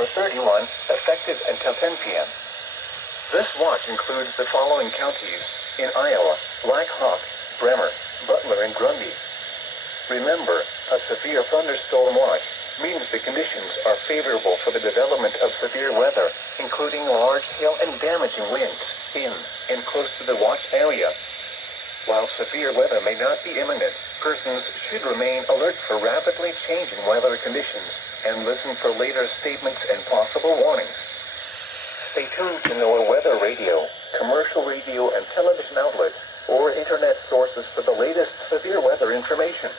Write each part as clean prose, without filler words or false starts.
number 31, effective until 10 p.m. This watch includes the following counties in Iowa: Black Hawk, Bremer, Butler, and Grundy. Remember, a severe thunderstorm watch means the conditions are favorable for the development of severe weather, including large hail and damaging winds in and close to the watch area. While severe weather may not be imminent, persons should remain alert for rapidly changing weather conditions and listen for later statements and possible warnings. Stay tuned to NOAA weather radio, commercial radio and television outlets, or internet sources for the latest severe weather information.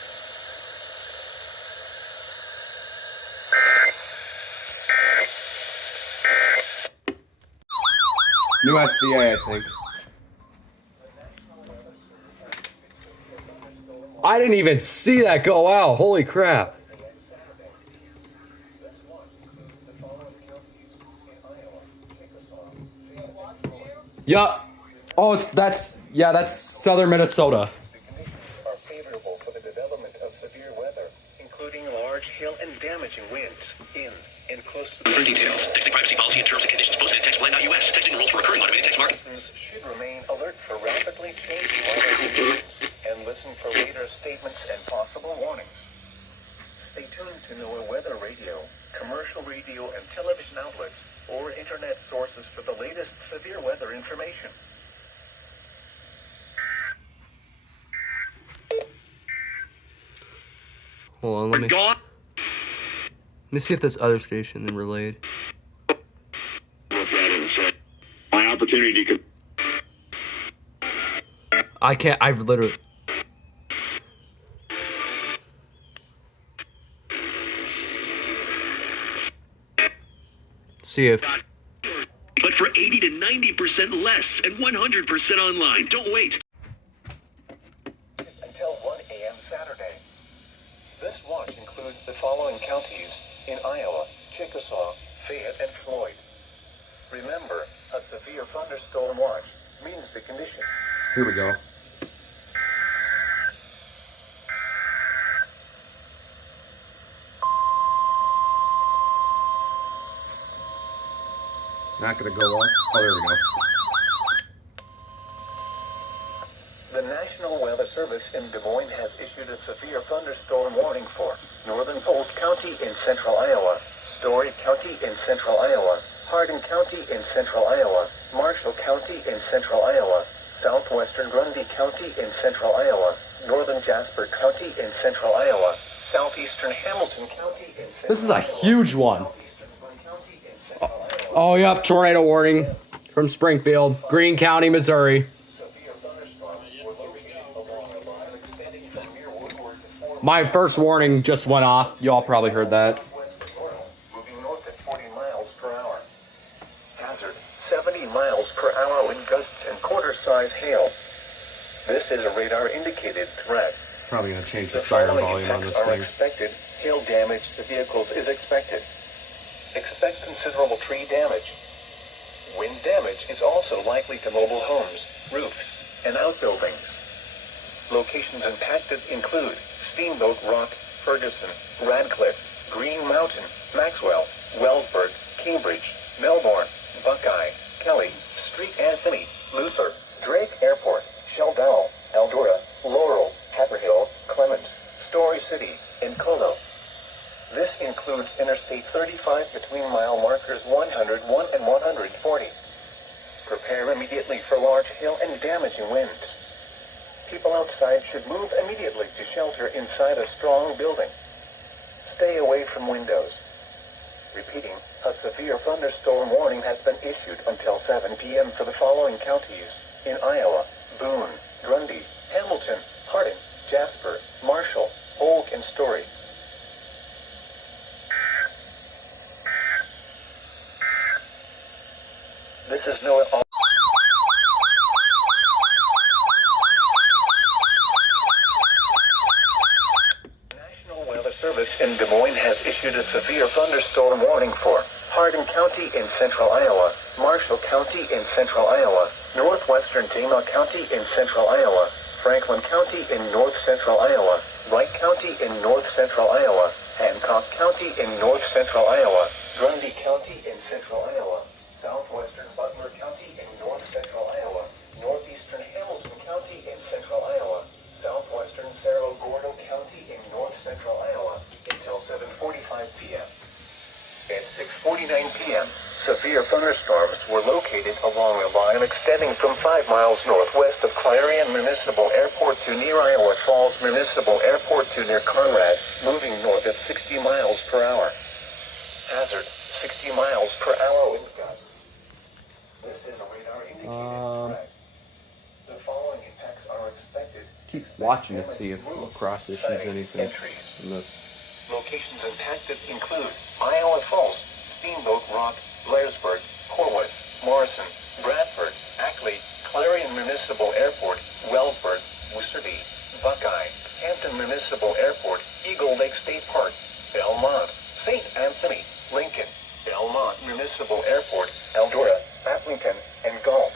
New SVA, I think. I didn't even see that go out. Holy crap. Yup. Oh, that's southern Minnesota. The conditions are favorable for the development of severe weather, including large hail and damaging winds in and close to the... For details, texting privacy policy and terms and conditions posted at textplan.us. Texting enrolls for recurring automated text market. Should remain alert for rapidly changing weather conditions and listen for later statements and possible warnings. Stay tuned to NOAA weather radio, commercial radio and television outlets, or internet sources for the latest severe weather information. Hold on, let me see if this other station is relayed. My opportunity could... I can't, I've literally... See if... But for 80 to 90% less and 100% online. Don't wait. Until 1 a.m. Saturday. This watch includes the following counties in Iowa: Chickasaw, Fayette, and Floyd. Remember, a severe thunderstorm watch means the conditions. Here we go. Not gonna go off. Oh, there we go. The National Weather Service in Des Moines has issued a severe thunderstorm warning for northern Polk County in central Iowa, Story County in central Iowa, Hardin County in central Iowa, Marshall County in central Iowa, southwestern Grundy County in central Iowa, northern Jasper County in central Iowa, southeastern Hamilton County in central Iowa. This is a huge one. Oh, yep, tornado warning from Springfield, Greene County, Missouri. My first warning just went off. Y'all probably heard that. Moving north at 40 miles per hour. Hazard, 70 miles per hour wind gusts and quarter-size hail. This is a radar-indicated threat. Probably gonna change the siren volume on this thing. Expected. Hail damage to vehicles is expected. Expect considerable tree damage. Wind damage is also likely to mobile homes, roofs, and outbuildings. Locations impacted include Steamboat Rock, Ferguson, Radcliffe, Green Mountain, Maxwell, Wellsburg, Cambridge, Melbourne, Buckeye, Kelly, Street Anthony, Luther, Drake Airport, Sheldon, Eldora, Laurel, Haverhill, Clements, Story City, and Colo. This includes Interstate 35 between mile markers 101 and 140. Prepare immediately for large hail and damaging winds. People outside should move immediately to shelter inside a strong building. Stay away from windows. Repeating, a severe thunderstorm warning has been issued until 7 p.m. for the following counties in Iowa: Boone, Grundy, Hamilton, Hardin, Jasper, Marshall, Polk, and Story. This is NOAA. National Weather Service in Des Moines has issued a severe thunderstorm warning for Hardin County in central Iowa, Marshall County in central Iowa, northwestern Tama County in central Iowa, Franklin County in north central Iowa, Wright County in north central Iowa, Hancock County in north central Iowa, Grundy County in central Iowa, southwestern Butler County in north central Iowa, northeastern Hamilton County in central Iowa, southwestern Cerro Gordo County in north central Iowa until 7:45 p.m. At 6:49 p.m., severe thunderstorms were located along a line extending from 5 miles northwest of Clarion Municipal Airport to near Iowa Falls Municipal Airport to near Conrad, moving north at 60 miles per hour. Hazard, 60 miles per hour wind gusts. This is a radar indicated threat. The following impacts are expected. Keep watching to see if lacrosse issues anything in this. Locations impacted include Iowa Falls, Steamboat Rock, Blairsburg, Corwin, Morrison, Bradford, Ackley, Clarion Municipal Airport, Wellsburg, Woosterby, Buckeye, Hampton Municipal Airport, Eagle Lake State Park, Belmont, St. Anthony, Lincoln, Belmont Municipal Airport, Eldora, Atlington, and Galt.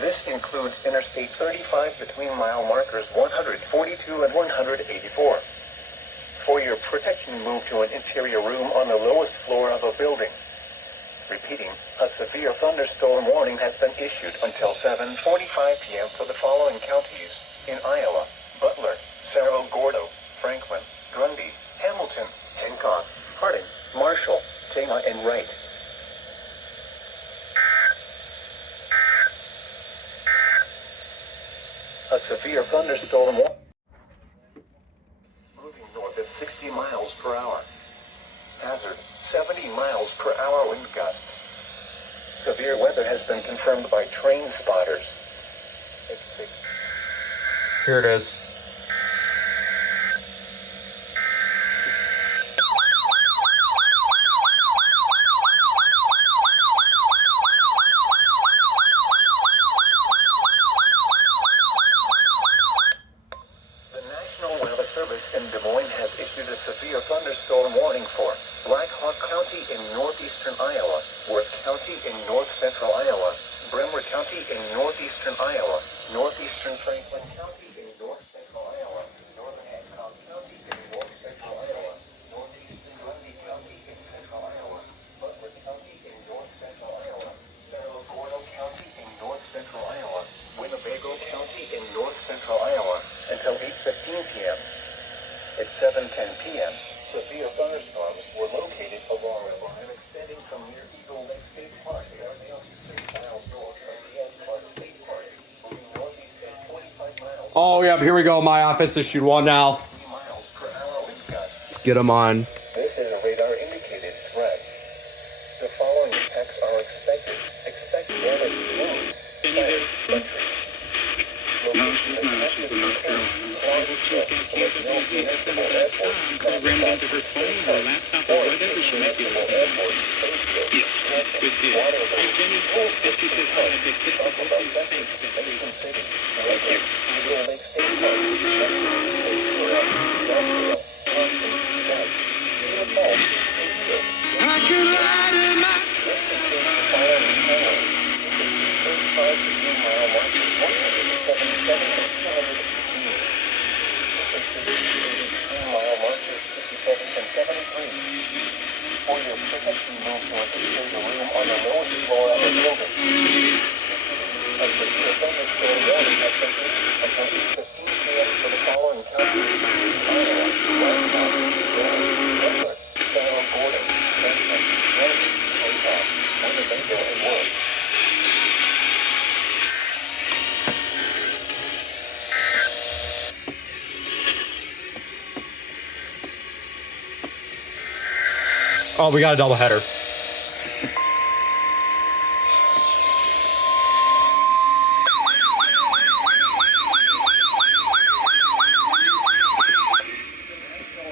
This includes Interstate 35 between mile markers 142 and 184. For your protection, move to an interior room on the lowest floor of a building. Repeating, a severe thunderstorm warning has been issued until 7:45 p.m. for the following counties in Iowa: Butler, Cerro Gordo, Franklin, Grundy, Hamilton, Hancock, Harding, Marshall, Tama, and Wright. A severe thunderstorm warning. Moving north at 60 miles per hour. Hazard, 70 miles per hour wind gusts. Severe weather has been confirmed by train spotters. Here it is. The National Weather Service in Des Moines has issued a severe thunderstorm warning for Black Hawk County in northeastern Iowa, Worth County in north central Iowa, Bremer County in northeastern Iowa, northeastern Franklin County in north central Iowa, northern Hancock County in north central Iowa, northeastern Grundy County in central Iowa, Butler County in north central Iowa, Cerro Gordo County in north central Iowa, Winnebago County in north central Iowa until 8:15 p.m. At 7:10 p.m., severe thunderstorms were located along a line extending from near Eagle Lake State Park area to 6 miles north of the Edgewater State Park, moving northeast at 25 miles. Oh, yeah, here we go. My office issued one now. 60 miles per hour wind gusts. Let's get them on. This is a radar indicated threat. The following impacts are expected. Expect damage to roads, fires, country. Locations impacted in Programmed into her phone or laptop or whatever she might be listening to. Yeah, good deal. Hey, Jenny, Esty says hi. I take this one. Thanks, Esty. Thank you. I will. For your protection, move to an interior room on the lowest floor of the building. A severe thunderstorm warning has been issued until 8:15 p.m. for the following counties: Iowa, Wildcat, Butler, Cerro Gordo, Franklin, Grundy, Hancock, Winnebago, and Worth. Oh, we got a double header.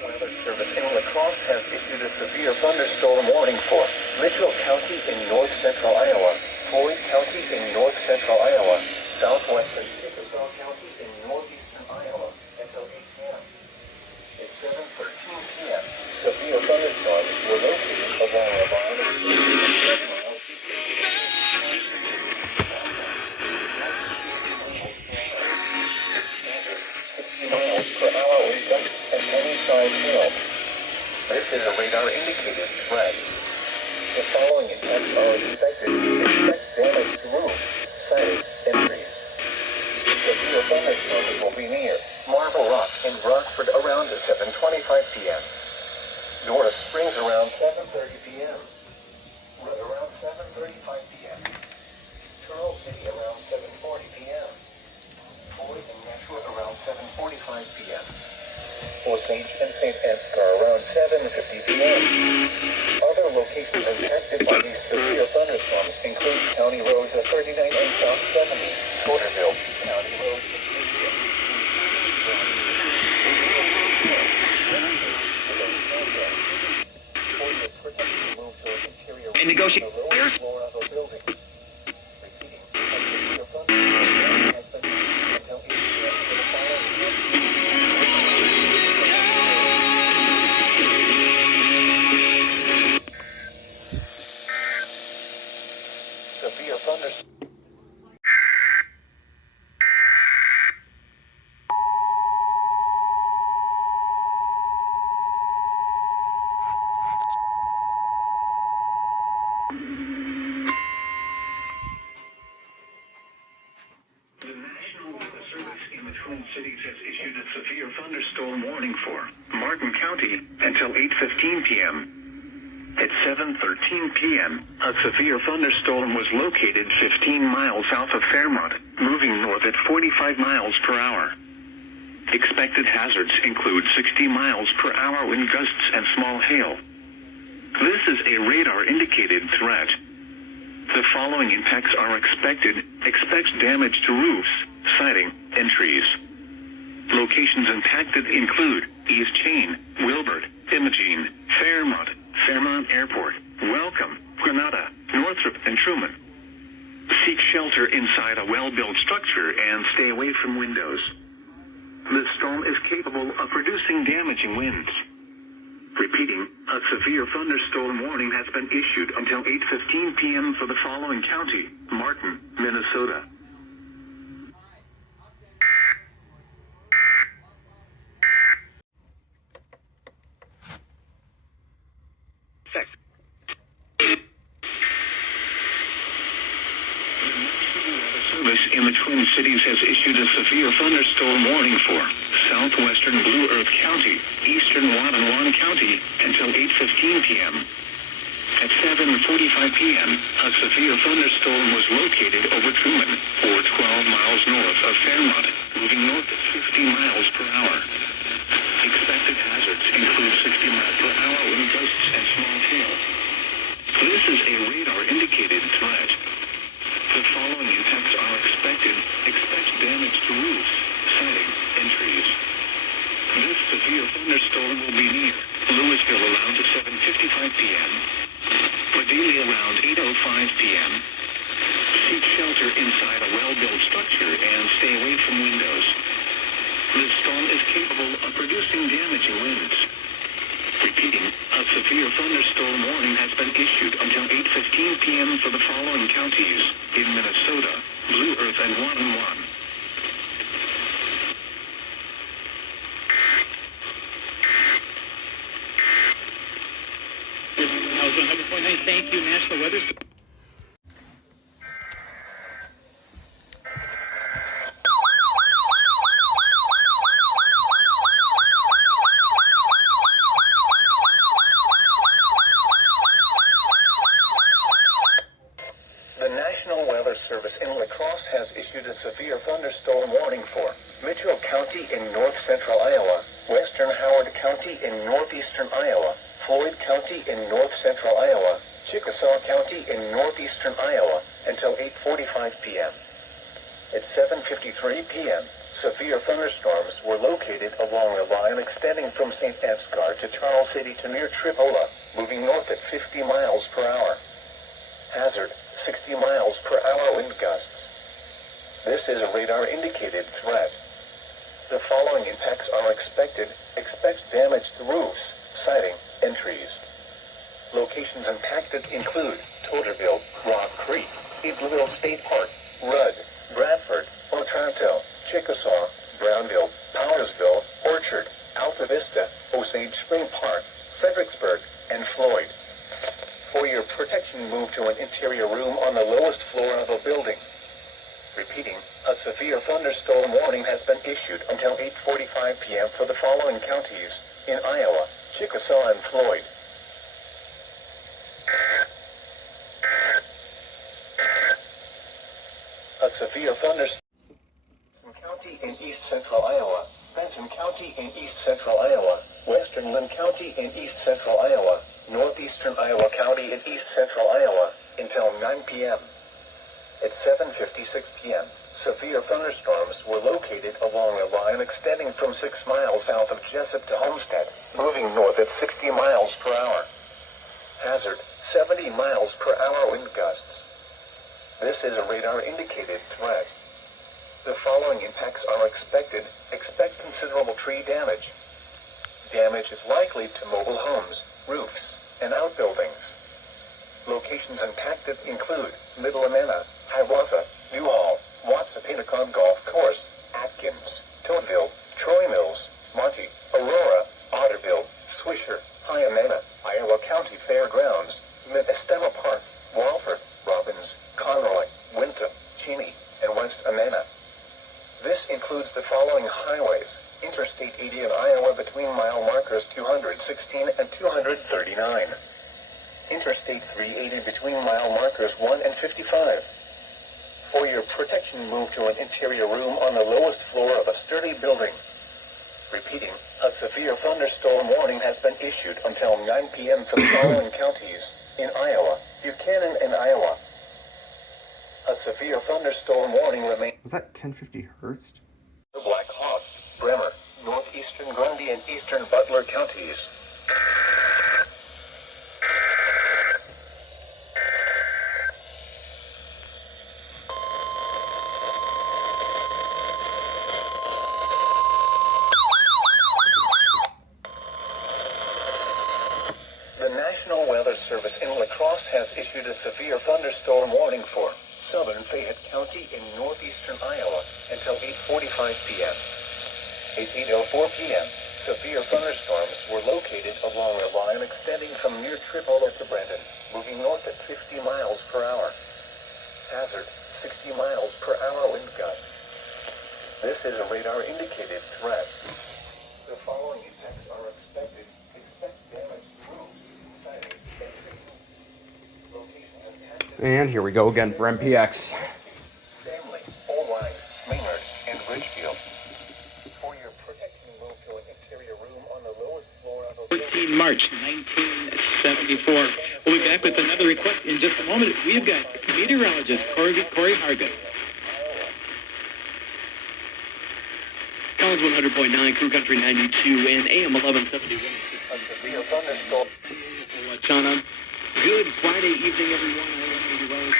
Weather Service in La Crosse has issued a severe thunderstorm warning for Mitchell County in north central Iowa, Floyd County in north central Iowa, southwestern Chickasaw County in northeastern Iowa until 8 p.m. At 7:13 p.m., severe thunderstorms were located along a line of 7 miles. 60 miles per hour wind gusts and any size hail. St. Ansgar around 7:50 p.m. Other locations impacted by these severe thunderstorms include County Roads 39 and South 70, Porterville, County Road 60. And negotiate. Severe thunderstorms. The National Weather Service in the Twin Cities has issued a severe thunderstorm warning for Martin County until 8:15 p.m. At 7:13 p.m., a severe thunderstorm was located 15 miles south of Fairmont, moving north at 45 miles per hour. Expected hazards include 60 miles per hour wind gusts and small hail. This is a radar-indicated threat. The following impacts are expected. Expect damage to roofs, siding, and trees. Locations impacted include East Chain, Wilbert, Imogene, Fairmont, Fairmont Airport, Welcome, Granada, Northrop, and Truman. Seek shelter inside a well-built structure and stay away from windows. The storm is capable of producing damaging winds. Repeating, a severe thunderstorm warning has been issued until 8:15 p.m. for the following county: Martin, Minnesota. Service in the Twin Cities has issued a severe thunderstorm warning for southwestern Blue Earth County, eastern Watonwan County, until 8:15 p.m. At 7:45 p.m., a severe thunderstorm was located over Truman, or 12 miles north of Fairmont, moving north at 50 miles per hour. Expected hazards include 60 miles per hour wind gusts and small hail. This is a radar-indicated threat. The following impacts are expected. Expect damage to roofs, siding, and trees. This severe thunderstorm will be near Louisville around 7:55 p.m. Cordelia around 8:05 p.m. Seek shelter inside a well-built structure and stay away from windows. This storm is capable of producing damaging winds. Repeating, a severe thunderstorm warning has been issued until 8:15 p.m. for the following counties in Minnesota, Blue Earth, and Watonwan. That was 100.9. Thank you, National Weather Service. The National Weather Service in La Crosse has issued a severe thunderstorm warning for Mitchell County in north central Iowa, western Howard County in northeastern Iowa, Floyd County in north central Iowa, Chickasaw County in northeastern Iowa until 8:45 p.m. At 7:53 p.m., severe thunderstorms were located along a line extending from St. Ansgar to Charles City to near Tripola, moving north at 50 miles per hour. Hazard, 60 miles per hour wind gusts. This is a radar-indicated threat. The following impacts are expected. Expect damage to roofs, siding, and trees. Locations impacted include Totterville, Rock Creek, Iberville State Park, Rudd, Bradford, Otranto, Chickasaw, Brownville, Powersville, Orchard, Alta Vista, Osage Spring Park, Fredericksburg, and Floyd. For your protection, move to an interior room on the lowest floor of a building. Repeating, a severe thunderstorm warning has been issued until 8:45 p.m. for the following counties in Iowa, Chickasaw, and Floyd. A severe thunderstorm. County in east central Iowa, Benton County in east central Iowa, western Midland County in east central Iowa, northeastern Iowa County in east central Iowa, until 9 p.m. At 7:56 p.m., severe thunderstorms were located along a line extending from 6 miles south of Jessup to Homestead, moving north at 60 miles per hour. Hazard, 70 miles per hour wind gusts. This is a radar-indicated threat. The following impacts are expected. Expect considerable tree damage. Damage is likely to mobile homes, roofs, and outbuildings. Locations impacted include Middle Amana, Hiawatha, Newhall, Watsapinacon Golf Course, Atkins, Toadville, Troy Mills, Monty, Aurora, Otterville, Swisher, Hyamana, Iowa County Fairgrounds, Mid-Estema Park, Walford, Robbins, Conroy, Winton, Cheney, and West Amana. This includes the following highways: Interstate 80 in Iowa between mile markers 216 and 239. Interstate 380 between mile markers 1 and 55. For your protection, move to an interior room on the lowest floor of a sturdy building. Repeating, a severe thunderstorm warning has been issued until 9 p.m. for the following counties: in Iowa, Buchanan and Iowa. A severe thunderstorm warning remains. Was that 1050 hertz? The Black Hawk, Bremer, northeastern Grundy, and eastern Butler counties. The National Weather Service in La Crosse has issued a severe thunderstorm warning for southern Fayette County in northeastern Iowa until 8:45 p.m. At 8:04 p.m., severe thunderstorms were located along a line extending from near Tripoli to Brandon, moving north at 50 miles per hour. Hazard, 60 miles per hour wind gusts. This is a radar-indicated threat. The following impacts are expected. Expect damage to roofs, siding, and trees. Locations impacted. And here we go again for MPX. Stanley, Oline, Maynard, and Ridgefield. For your protection, move to an interior room on the lowest floor of a 14 March 1974. We'll be back with another request in just a moment. We've got meteorologist Corey Hargan. Collins 100.9, Crew Country 92, and AM 1171. a severe thunderstorm. Chana. Good Friday evening, everyone. I am everyone.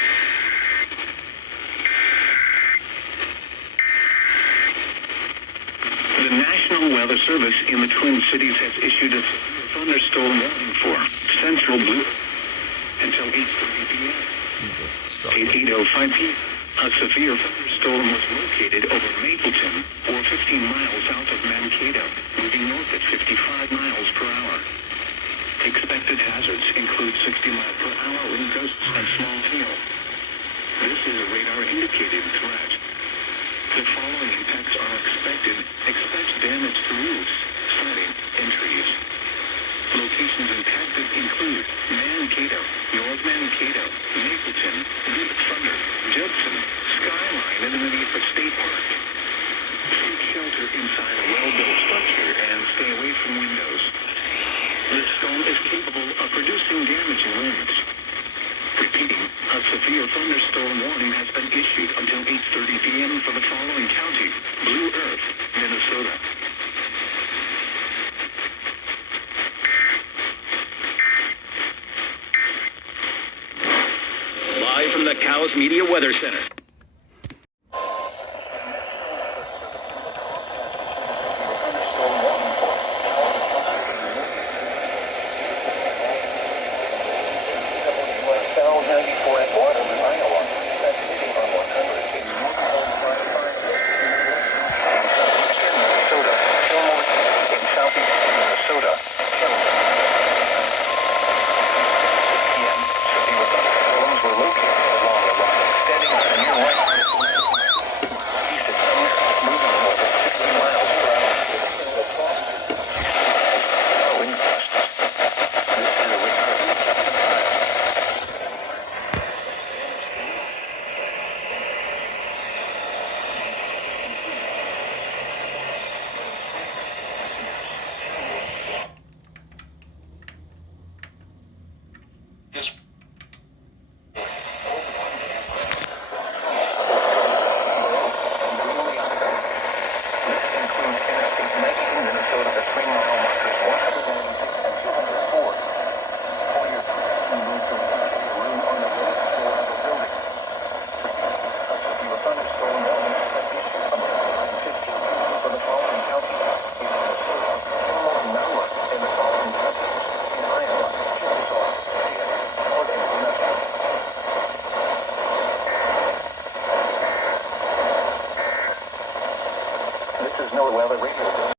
The National Weather Service in the Twin Cities has issued a thunderstorm warning for central blue until 8:30 p.m. Jesus, At struggling. 8:05 p.m., a severe thunderstorm was located over Mapleton, or 15 miles south of Mankato, moving north at 55 miles per hour. Expected hazards include 60 miles per hour wind gusts and small hail. This is a radar-indicated threat. The following impacts are expected. Expect damage to roofs, siding, and trees. Locations impacted include Mankato, North Mankato, Mapleton, Big Thunder, Judson, Skyline, and in the Newport State Park. Seek shelter inside a well-built structure and stay away from windows. This storm is capable of producing damaging winds. Repeating, a severe thunderstorm warning has been issued until 8:30 p.m. for the following county: Blue Earth, Minnesota. Live from the Cows Media Weather Center. No weather radio.